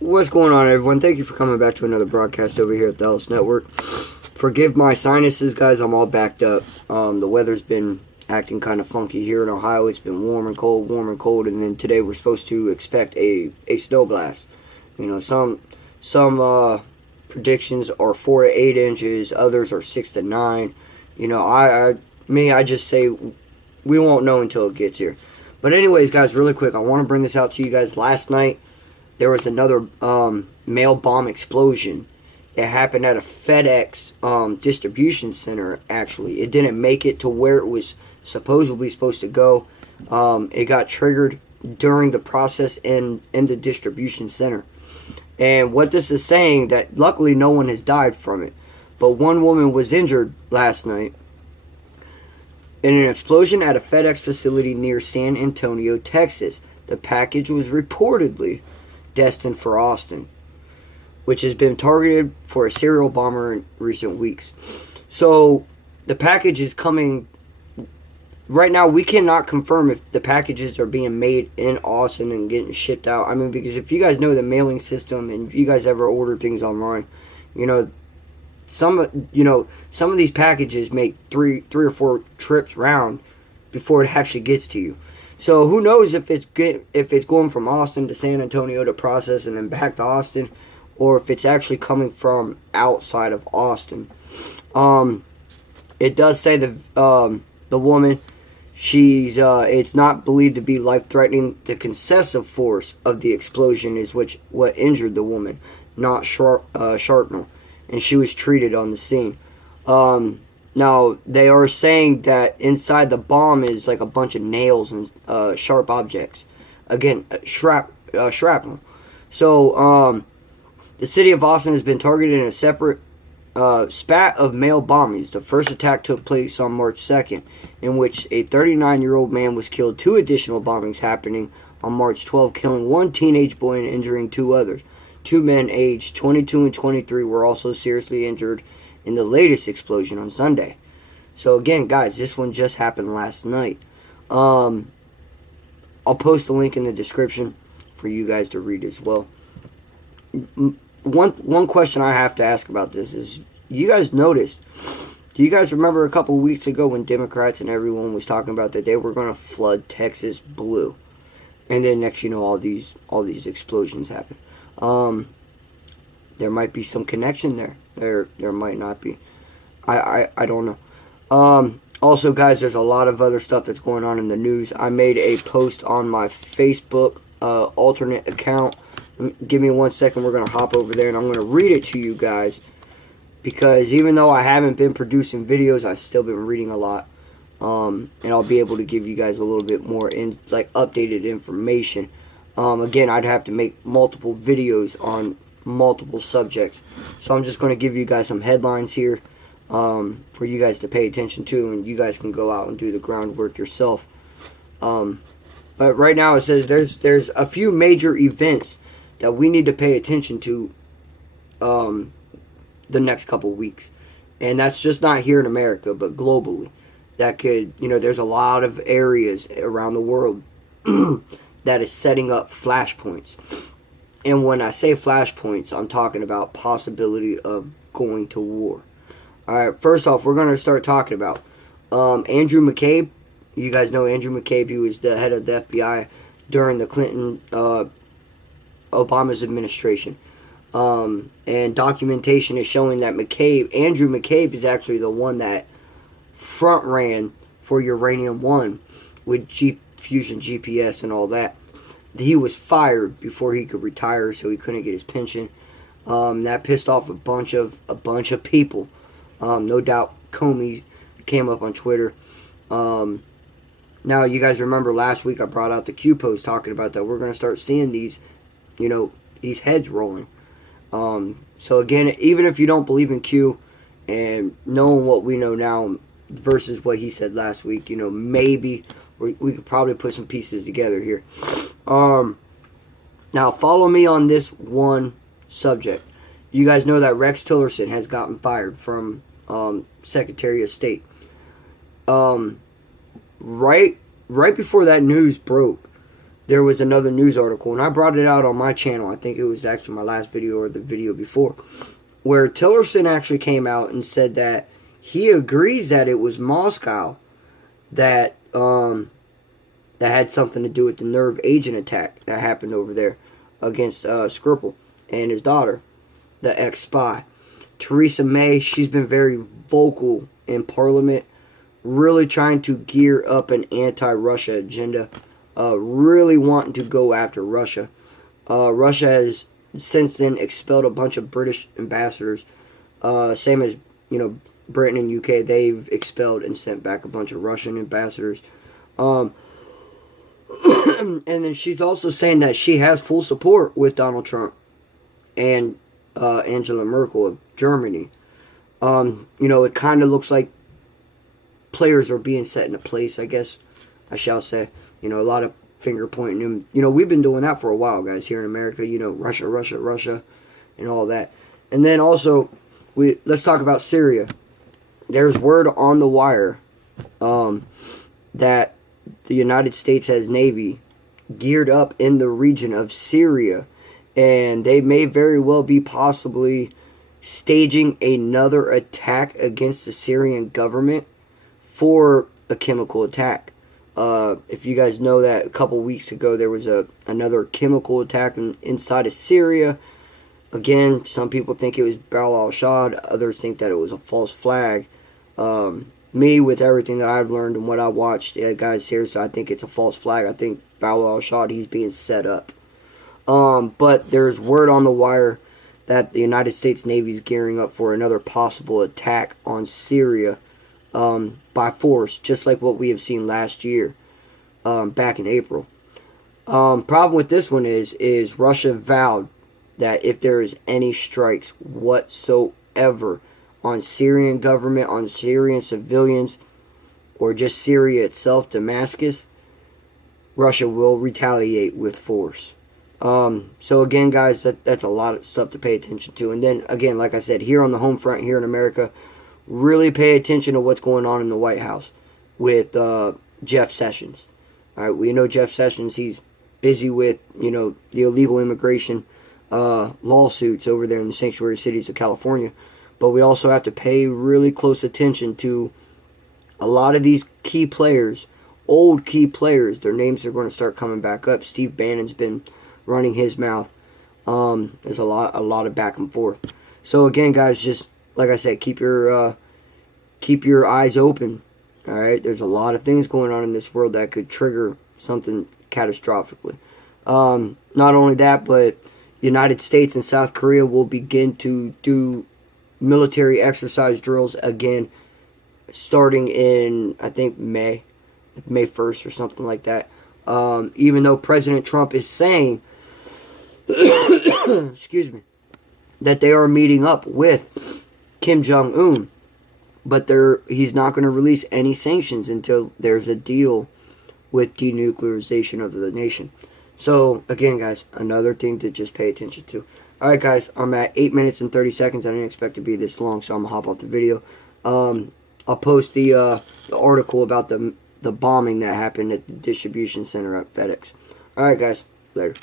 What's going on, everyone? Thank you for coming back to another broadcast over here at the Ellis Network. Forgive my sinuses, guys. I'm all backed up. The weather's been acting kind of funky here in Ohio. It's been warm and cold, and then today we're supposed to expect a snow blast. You know, some predictions are 4 to 8 inches, others are 6 to 9. You know, I just say we won't know until it gets here. But anyways, guys, really quick, I want to bring this out to you guys. Last night, there was another mail bomb explosion. It happened at a FedEx distribution center, actually. It didn't make it to where it was supposedly supposed to go. It got triggered during the process in the distribution center. And what this is saying, that luckily no one has died from it. But one woman was injured last night in an explosion at a FedEx facility near San Antonio, Texas. The package was reportedly destined for Austin, which has been targeted for a serial bomber in recent weeks. So the package is coming. Right now, we cannot confirm if the packages are being made in Austin and getting shipped out. I mean, because if you guys know the mailing system and you guys ever order things online, you know, some of these packages make three or four trips round before it actually gets to you. So who knows if it's going from Austin to San Antonio to process and then back to Austin, or if it's actually coming from outside of Austin. It does say the woman, it's not believed to be life-threatening. The concessive force of the explosion is what injured the woman, not shrapnel, and she was treated on the scene. Now, they are saying that inside the bomb is like a bunch of nails and sharp objects. Again, shrapnel. So, the city of Austin has been targeted in a separate spat of mail bombings. The first attack took place on March 2nd, in which a 39-year-old man was killed. 2 additional bombings happening on March 12, killing 1 teenage boy and injuring 2 others. 2 men aged 22 and 23 were also seriously injured in the latest explosion on Sunday. So again, guys, this one just happened last night. I'll post a link in the description for you guys to read as well. One question I have to ask about this is, you guys noticed, do you guys remember a couple weeks ago when Democrats and everyone was talking about that they were going to flood Texas blue? And then next you know all these explosions happen. There might be some connection there. There might not be. I don't know. Also, guys, there's a lot of other stuff that's going on in the news. I made a post on my Facebook alternate account. Give me 1 second. We're going to hop over there, and I'm going to read it to you guys. Because even though I haven't been producing videos, I've still been reading a lot. And I'll be able to give you guys a little bit more updated information. Again, I'd have to make multiple videos on multiple subjects. So I'm just going to give you guys some headlines here for you guys to pay attention to, and you guys can go out and do the groundwork yourself. But right now it says there's a few major events that we need to pay attention to the next couple weeks. And that's just not here in America, but globally. That could, there's a lot of areas around the world that is setting up flashpoints. And when I say flashpoints, I'm talking about possibility of going to war. Alright, first off, we're going to start talking about Andrew McCabe. You guys know Andrew McCabe. He was the head of the FBI during the Clinton, Obama's administration. And documentation is showing that Andrew McCabe is actually the one that front ran for Uranium One with Fusion GPS and all that. He was fired before he could retire, so he couldn't get his pension. That pissed off a bunch of people. No doubt Comey came up on Twitter. Now, you guys remember last week I brought out the Q post talking about that. We're going to start seeing these heads rolling. So again, even if you don't believe in Q, and knowing what we know now versus what he said last week, maybe we could probably put some pieces together here. Now, follow me on this one subject. You guys know that Rex Tillerson has gotten fired from Secretary of State. Right before that news broke, there was another news article, and I brought it out on my channel. I think it was actually my last video or the video before, where Tillerson actually came out and said that he agrees that it was Moscow that that had something to do with the nerve agent attack that happened over there against Skripal and his daughter, the ex-spy. Theresa May, she's been very vocal in Parliament, really trying to gear up an anti-Russia agenda, really wanting to go after Russia. Russia has since then expelled a bunch of British ambassadors, same as, you know, Britain and UK. They've expelled and sent back a bunch of Russian ambassadors. And then she's also saying that she has full support with Donald Trump and Angela Merkel of Germany. You know, it kind of looks like players are being set into place, I guess I shall say. You know, a lot of finger pointing. And, you know, we've been doing that for a while, guys, here in America. You know, Russia, Russia, Russia, and all that. And then also, let's talk about Syria. There's word on the wire that the United States has Navy geared up in the region of Syria, and they may very well be possibly staging another attack against the Syrian government for a chemical attack. If you guys know that a couple weeks ago there was another chemical attack inside of Syria. Again, some people think it was Bal al-Assad, others think that it was a false flag. Me, with everything that I've learned and what I watched, guys, seriously, I think it's a false flag. I think Bal al-Assad, he's being set up. But there's word on the wire that the United States Navy is gearing up for another possible attack on Syria by force, just like what we have seen last year, back in April. Problem with this one is Russia vowed that if there is any strikes whatsoever on Syrian government, on Syrian civilians, or just Syria itself, Damascus, Russia will retaliate with force. So again, guys, that's a lot of stuff to pay attention to. And then, again, like I said, here on the home front, here in America, really pay attention to what's going on in the White House with Jeff Sessions. All right, we know Jeff Sessions, he's busy with, you know, the illegal immigration lawsuits over there in the sanctuary cities of California. But we also have to pay really close attention to a lot of these key players, old key players. Their names are going to start coming back up. Steve Bannon's been running his mouth. There's a lot of back and forth. So again, guys, just like I said, keep your eyes open. All right, there's a lot of things going on in this world that could trigger something catastrophically. Not only that, but United States and South Korea will begin to do military exercise drills again, starting in, I think, May 1st or something like that. Even though President Trump is saying, excuse me, that they are meeting up with Kim Jong-un, but he's not going to release any sanctions until there's a deal with denuclearization of the nation. So, again, guys, another thing to just pay attention to. Alright, guys, I'm at 8 minutes and 30 seconds. I didn't expect to be this long, so I'm going to hop off the video. I'll post the article about the bombing that happened at the distribution center at FedEx. Alright, guys, later.